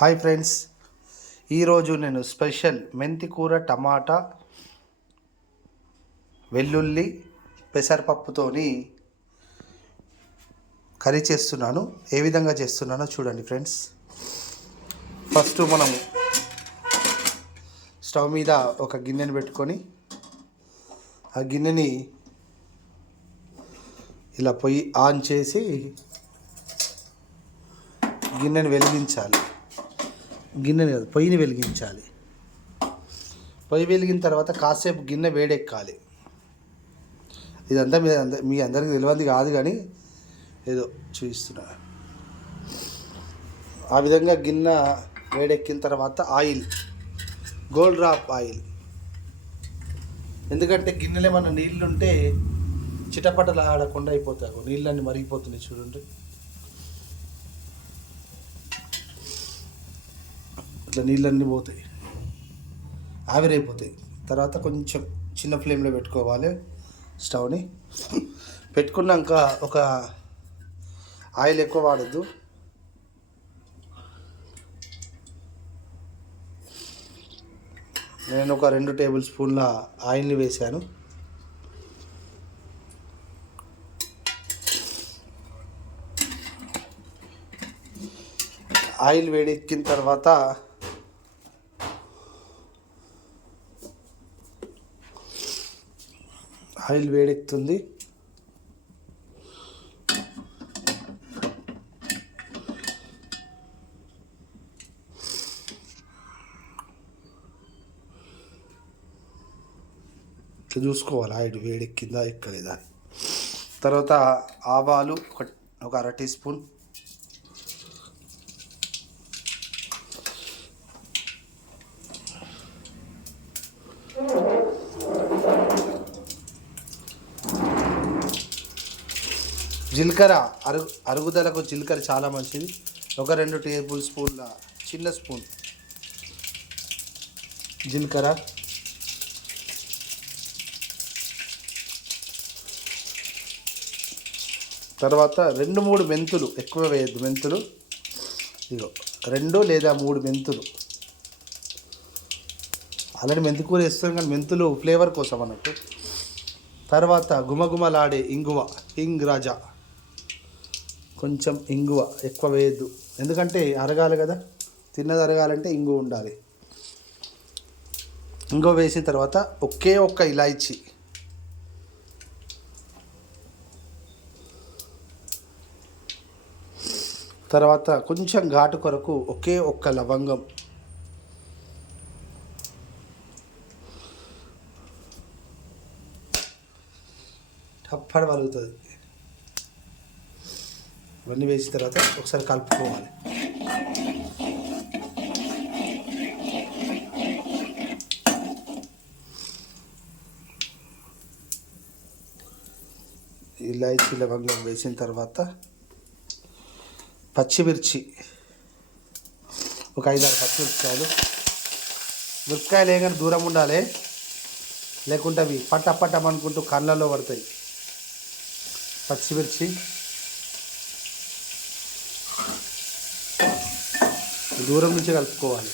Hi friends. ఈరోజు నేను special మెంతి కూర టమాటా వెల్లుల్లి పెసరపప్పుతోని కర్రీ చేస్తున్నాను. ఏ విధంగా చేస్తున్నానో చూడండి ఫ్రెండ్స్. ఫస్ట్ మనం స్టవ్ మీద ఒక గిన్నెని పెట్టుకొని ఆ గిన్నెని ఇలా పొయ్యి ఆన్ చేసి గిన్నెని వెలిగించాలి. గిన్నెని కాదు పొయ్యిని వెలిగించాలి. పొయ్యి వెలిగిన తర్వాత కాసేపు గిన్నె వేడెక్కాలి. ఇదంతా మీ అందరి మీ అందరికీ తెలియంది కాదు కానీ ఏదో చూపిస్తున్నా. ఆ విధంగా గిన్నె వేడెక్కిన తర్వాత ఆయిల్ గోల్డ్ డ్రాప్ ఆయిల్. ఎందుకంటే గిన్నెలో ఏమన్నా నీళ్ళు ఉంటే చిటపటలు ఆడకుండా అయిపోతాయి. నీళ్ళన్నీ మరిగిపోతున్నాయి చూడండి. ఇట్లా నీళ్ళన్నీ పోతాయి. ఆవిరైపోతాయి. తర్వాత కొంచెం చిన్న ఫ్లేమ్లో పెట్టుకోవాలి స్టవ్ని. పెట్టుకున్నాక ఒక ఆయిల్ ఎక్కువ వాడద్దు. నేను ఒక రెండు టేబుల్ స్పూన్ల ఆయిల్ని వేశాను. ఆయిల్ వేడెక్కిన తర్వాత ఆయిల్ వేడెక్కుతుంది ఇట్లా చూసుకోవాలి ఆయిల్ వేడెక్కిందా ఎక్కలేదా తర్వాత ఆవాలు ఒక ఒక అర టీ స్పూన్ జీలకర్ర అరుగు అరుగుదలకు జీలకర్ర చాలా మంచిది. ఒక రెండు టేబుల్ స్పూన్ల చిన్న స్పూన్ జీలకర్ర. తర్వాత రెండు మూడు మెంతులు ఎక్కువ వేయద్దు మెంతులు. ఇగో రెండు లేదా మూడు మెంతులు. ఆల్రెడీ మెంతి కూర వేస్తాం కానీ మెంతులు ఫ్లేవర్ కోసం అన్నట్టు. తర్వాత గుమగుమలాడే ఇంగువ ఇంగ్ రాజా. కొంచెం ఇంగువ ఎక్కువ వేయద్దు. ఎందుకంటే అరగాలి కదా. తిన్నది అరగాలంటే ఇంగువ ఉండాలి. ఇంగువ వేసిన తర్వాత ఒకే ఒక్క ఇలాయచి తర్వాత కొంచెం ఘాటు కొరకు ఒకే ఒక్క లవంగం. టప్పడి వలుగుతుంది. ఇవన్నీ వేసిన తర్వాత ఒకసారి కలుపుకోవాలి. ఇలాచీ లవంగం వేసిన తర్వాత పచ్చిమిర్చి ఒక ఐదారు పచ్చిమిరపకాయలు మిరపకాయలు ఏమైనా దూరం ఉండాలి. లేకుంటే అవి పట్ట పట్టమనుకుంటూ కళ్ళల్లో పడతాయి. పచ్చిమిర్చి. దూరం నుంచి కలుపుకోవాలి.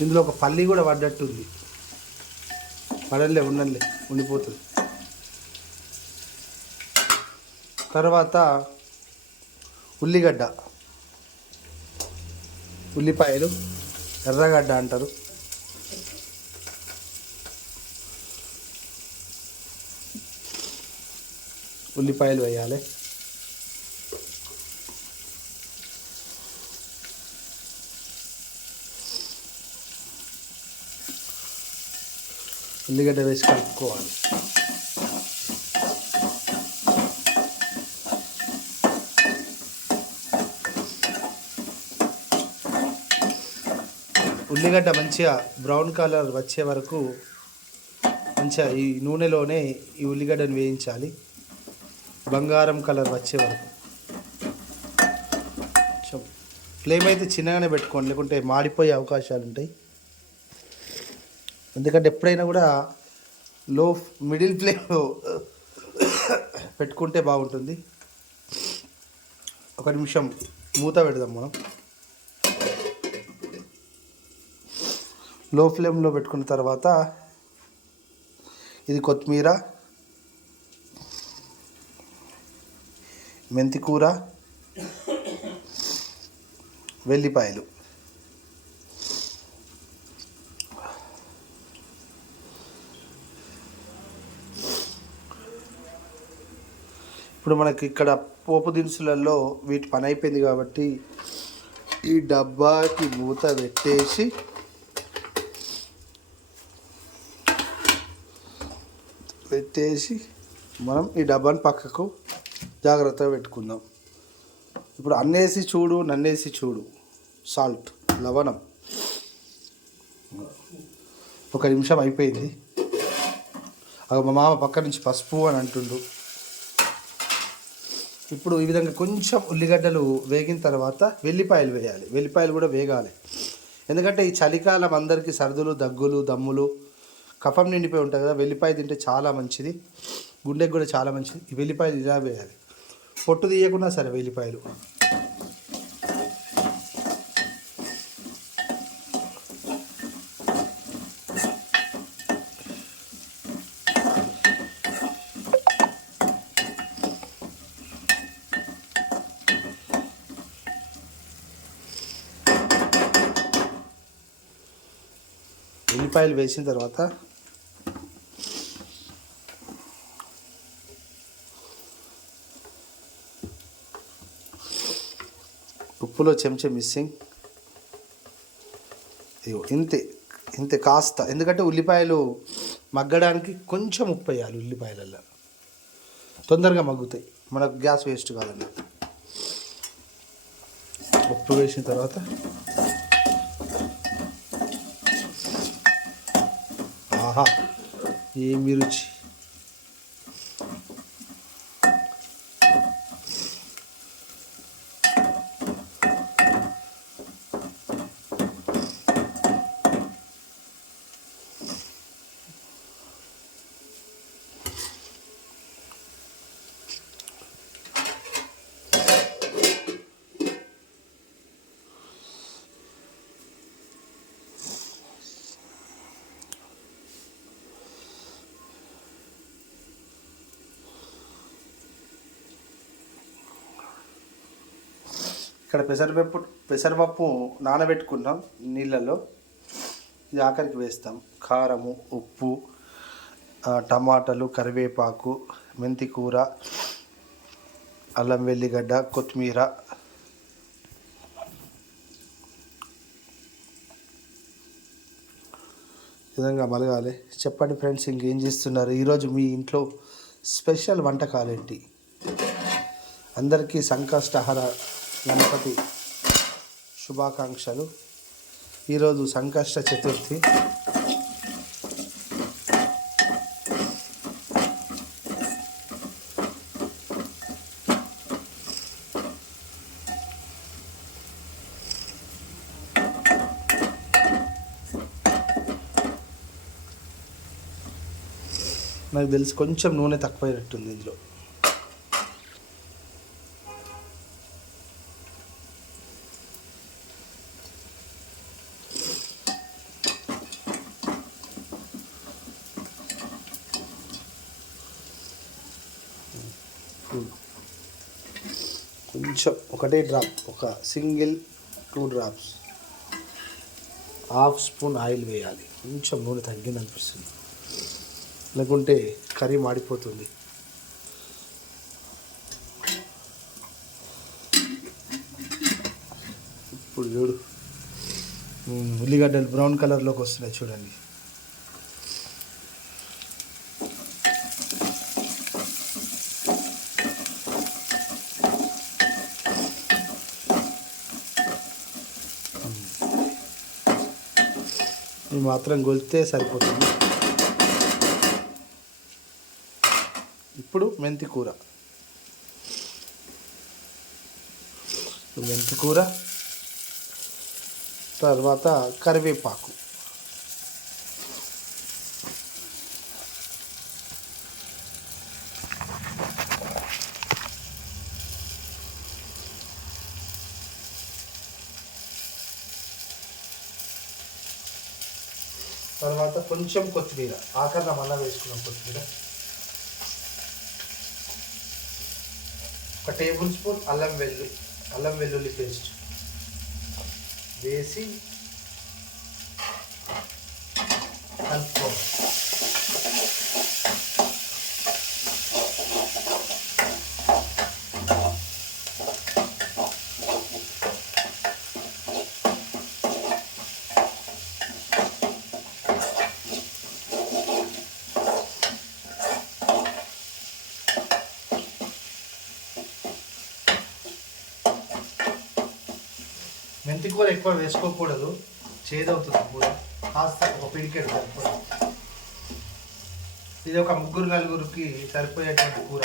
ఇందులో ఒక పల్లి కూడా పడ్డట్టుంది. పడలే ఉండలే ఉండిపోతుంది. తర్వాత ఉల్లిగడ్డ. ఉల్లిపాయలు ఎర్రగడ్డ అంటారు. ఉల్లిపాయలు వేయాలి. ఉల్లిగడ్డ వేసి కలుపుకోవాలి. ఉల్లిగడ్డ మంచిగా బ్రౌన్ కలర్ వచ్చే వరకు మంచిగా ఈ నూనెలోనే ఈ ఉల్లిగడ్డను వేయించాలి. బంగారం కలర్ వచ్చే వరకు. ఫ్లేమ్ అయితే చిన్నగానే పెట్టుకోండి లేకుంటే మాడిపోయే అవకాశాలు ఉంటాయి ఎందుకంటే ఎప్పుడైనా కూడా లో మిడిల్ ఫ్లేమ్ పెట్టుకుంటే బాగుంటుంది. ఒక నిమిషం మూత పెడదాం మనం. లో ఫ్లేమ్లో పెట్టుకున్న తర్వాత ఇది కొత్తిమీర మెంతికూర వెల్లిపాయలు. ఇప్పుడు మనకి ఇక్కడ పోపు దినుసులలో వీటి పని అయిపోయింది కాబట్టి ఈ డబ్బాకి మూత పెట్టేసి పెట్టేసి మనం ఈ డబ్బాని పక్కకు జాగ్రత్తగా పెట్టుకుందాం. ఇప్పుడు అన్నేసి చూడు నన్నేసి చూడు. సాల్ట్ లవణం. ఒక నిమిషం అయిపోయింది. మా మామ పక్క నుంచి పసుపు అని అంటుండు. ఇప్పుడు ఈ విధంగా కొంచెం ఉల్లిగడ్డలు వేగిన తర్వాత వెల్లిపాయలు వేయాలి. వెల్లిపాయలు కూడా వేగాలి. ఎందుకంటే ఈ చలికాలం అందరికీ సర్దులు దగ్గులు దమ్ములు కఫం నిండిపోయి ఉంటుంది కదా. వెల్లిపాయ తింటే చాలా మంచిది. గుండెకి కూడా చాలా మంచిది. ఈ వెల్లిపాయలు ఇలా వేయాలి. పొట్టు తీయకున్నా సరే వెల్లిపాయలు. ఉల్లిపాయలు వేసిన తర్వాత ఉప్పులో చెంచా మిస్సింగ్ అయ్యో ఇంతే ఇంతే కాస్త. ఎందుకంటే ఉల్లిపాయలు మగ్గడానికి కొంచెం ఉప్పు వేయాలి ఉల్లిపాయలలో తొందరగా మగ్గుతాయి. మనకు గ్యాస్ వేస్ట్ కాదన్న ఉప్పు వేసిన తర్వాత ఆహా ఏమి రుచి? ఇక్కడ పెసరపప్పు పెసరపప్పు నానబెట్టుకున్నాం నీళ్ళల్లో ఇది ఆఖరికి వేస్తాం. కారము ఉప్పు టమాటాలు కరివేపాకు మెంతి కూర అల్లం వెల్లిగడ్డ కొత్తిమీర విధంగా మలగాలి. చెప్పండి ఫ్రెండ్స్ ఇంకేం చేస్తున్నారు? ఈరోజు మీ ఇంట్లో స్పెషల్ వంటకాలు ఏంటి? అందరికీ సంకష్టహర గణపతి శుభాకాంక్షలు. ఈరోజు సంకష్ట చతుర్థి. నాకు తెలిసి కొంచెం నూనె తక్కువైనట్టుంది ఇందులో కొంచెం ఒకటే డ్రాప్ ఒక single two drops. Half spoon oil వేయాలి. కొంచెం నూనె తగ్గింది అనిపిస్తుంది లేకుంటే కర్రీ మాడిపోతుంది. ఇప్పుడు చూడు. ఉల్లిగడ్డలు బ్రౌన్ కలర్లోకి వస్తున్నాయి చూడండి. మాత్రం గొలితే సరిపోతుంది. ఇప్పుడు మెంతి కూర. మెంతి కూర. తర్వాత కరివేపాకు తర్వాత కొంచెం కొత్తిమీర ఆఖరణ మళ్ళా వేసుకున్నాం కొత్తిమీర. ఒక టేబుల్ స్పూన్ అల్లం వెల్లుల్లి అల్లం వెల్లుల్లి పేస్ట్ వేసి కలుపుకోవాలి. మెంతి కూర ఎక్కువ వేసుకోకూడదు. చేదవుతుంది కూర. కాస్త ఒక పిడికెడు సరిపోదు. ఇది ఒక ముగ్గురు నలుగురికి సరిపోయేటువంటి కూర.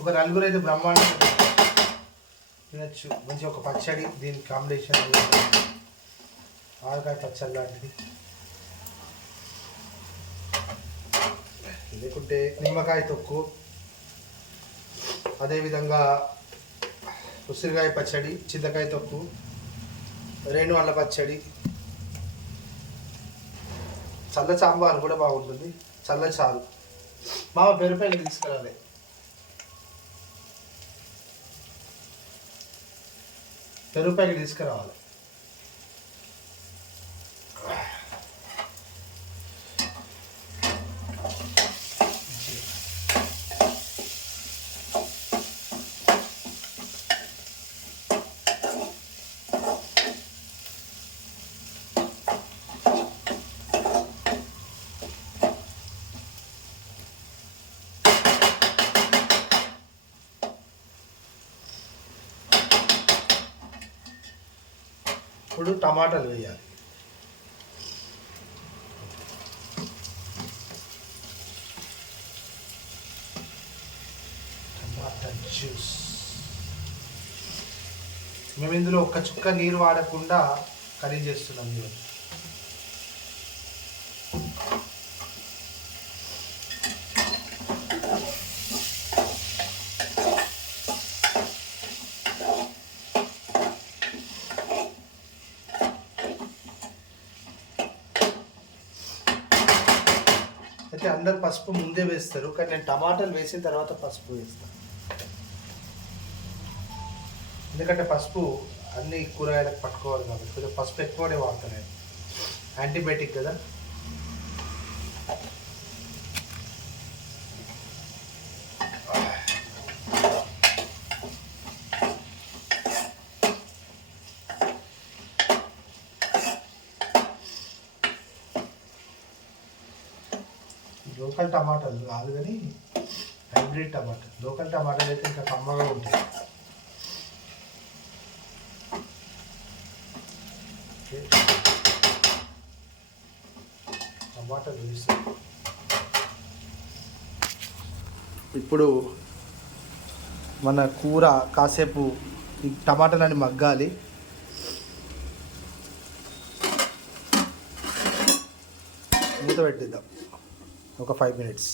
ఒక నలుగురు అయితే బ్రహ్మాండం తినచ్చు. మంచి ఒక పచ్చడి దీని కాంబినేషన్ ఆవకాయ పచ్చడి లాంటిది. లేకుంటే నిమ్మకాయ తొక్కు. అదేవిధంగా ఉసిరికాయ పచ్చడి చింతకాయ తొక్కు రేణు అల్ల పచ్చడి. చల్ల సాంబార్ కూడా బాగుంటుంది. చల్ల చారు. మామ పెరుపల్లి తీసుకురాలి. పెరుపల్లి తీసుకురావాలి. ఇప్పుడు టమాటాలు వేయాలి. Tomato juice. మేము ఇందులో ఒక్క చుక్క నీరు వాడకుండా కర్రీ చేస్తున్నాం మేము అయితే అందరు పసుపు ముందే వేస్తారు కానీ నేను టమాటాలు వేసిన తర్వాత పసుపు వేస్తాను ఎందుకంటే పసుపు అన్ని కూరగాయలకు పట్టుకోవాలి కాబట్టి కొంచెం పసుపు ఎక్కువనే వాడతాను నేను. యాంటీబయాటిక్ కదా లోకల్ టమాటాలు కాదు కానీ హైబ్రిడ్ టమాటా లోకల్ టమాటాలు అయితే ఇంకా కమ్మగా ఉంటాయి. టమాటాలు వేస్తాం ఇప్పుడు మన కూర కాసేపు టమాటాలని మగ్గాలి. మూత పెట్టిద్దాం. ఒక ఫైవ్ మినిట్స్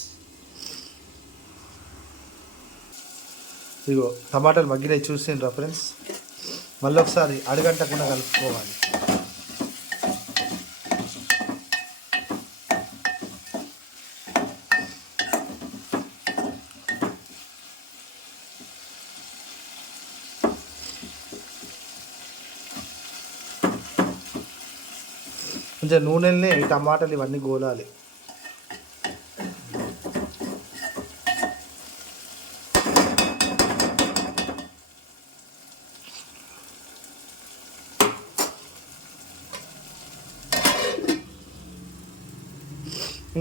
ఇగో టమాటాలు మగ్గినాయి చూసిండ్రా ఫ్రెండ్స్ మళ్ళీ ఒకసారి అడగంటకుండా కలుపుకోవాలి. కొంచెం నూనెల్ని టమాటాలు ఇవన్నీ గోలాలి.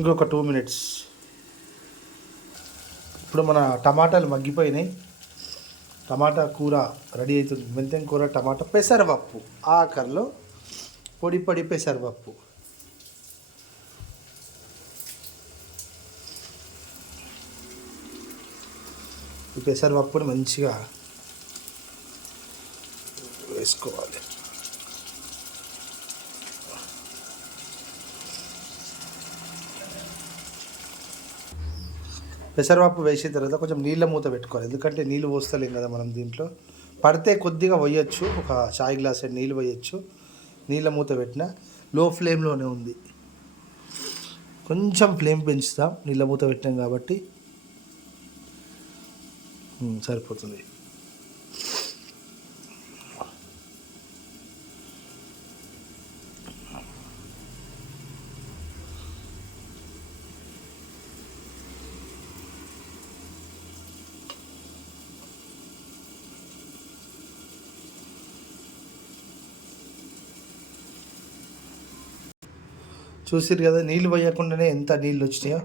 ఇంకొక టూ మినిట్స్ ఇప్పుడు మన టమాటాలు మగ్గిపోయినాయి. టమాటా కూర రెడీ అవుతుంది. మెంతెం కూర టమాటా పెసరపప్పు. ఆఖరిలో పొడి పొడి పెసరపప్పు. ఈ పెసరపప్పుని మంచిగా వేసుకోవాలి. పెసరపప్పు వేసిన తర్వాత కొంచెం నీళ్ళ మూత పెట్టుకోవాలి. ఎందుకంటే నీళ్ళు పోస్తలేం కదా మనం దీంట్లో. పడితే కొద్దిగా పోయొచ్చు. ఒక చాయ్ గ్లాస్ నీళ్ళు పోయొచ్చు. నీళ్ళ మూత పెట్టిన లో ఫ్లేమ్లోనే ఉంది. కొంచెం ఫ్లేమ్ పెంచుతాం. నీళ్ళ మూత పెట్టాం కాబట్టి. సరిపోతుంది. చూసిరు కదా నీళ్ళు పోయకుండానే ఎంత నీళ్ళు వచ్చినాయో.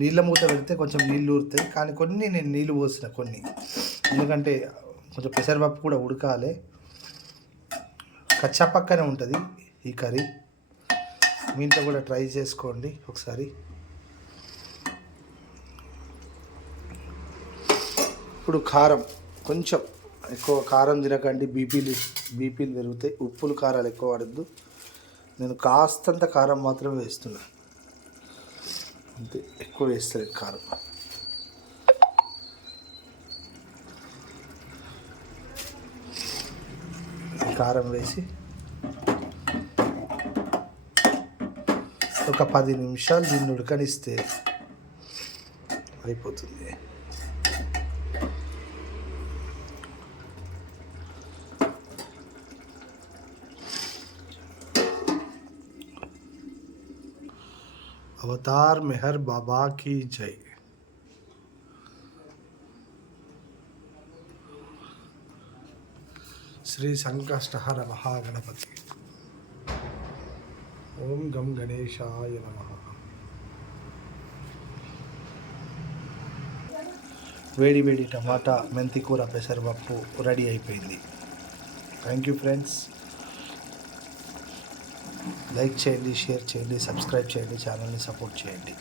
నీళ్ళ మూత పెడితే కొంచెం నీళ్ళు ఊరుతాయి. కానీ కొన్ని నేను నీళ్ళు పోసిన కొన్ని. ఎందుకంటే కొంచెం పెసరపప్పు కూడా ఉడకాలి. కచ్చా పక్కనే ఉంటుంది ఈ కర్రీ. మీ ఇంట్లో కూడా ట్రై చేసుకోండి ఒకసారి. ఇప్పుడు కారం కొంచెం ఎక్కువ కారం తినకండి. బీపీలు బీపీలు పెరుగుతాయి. ఉప్పులు కారాలు ఎక్కువ వాడద్దు. నేను కాస్తంత కారం మాత్రమే వేస్తున్నా. అంతే ఎక్కువ వేస్తలేదు కారం. కారం వేసి ఒక పది నిమిషాలు దీన్ని ఉడకనిస్తే అయిపోతుంది. అవతార్ మెహర్ బాబా కీ జై శ్రీ సంకష్టహర మహాగణపతి ఓం గం గణేశాయ నమ వేడి వేడి టమాటా మెంతికూర పెసరపప్పు రెడీ అయిపోయింది. థ్యాంక్ యూ ఫ్రెండ్స్ లైక్ చేయండి షేర్ చేయండి సబ్స్క్రైబ్ చేయండి ఛానల్ని సపోర్ట్ చేయండి.